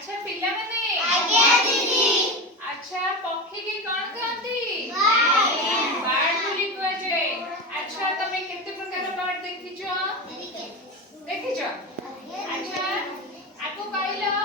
अच्छा पिला माने आज्ञा दीदी अच्छा पक्षी की कौन कहती बार्ड बार्ड बोली कुआ जाए अच्छा तमे केते प्रकार बार्ड देखिछो देखिछो अच्छा आको कहलो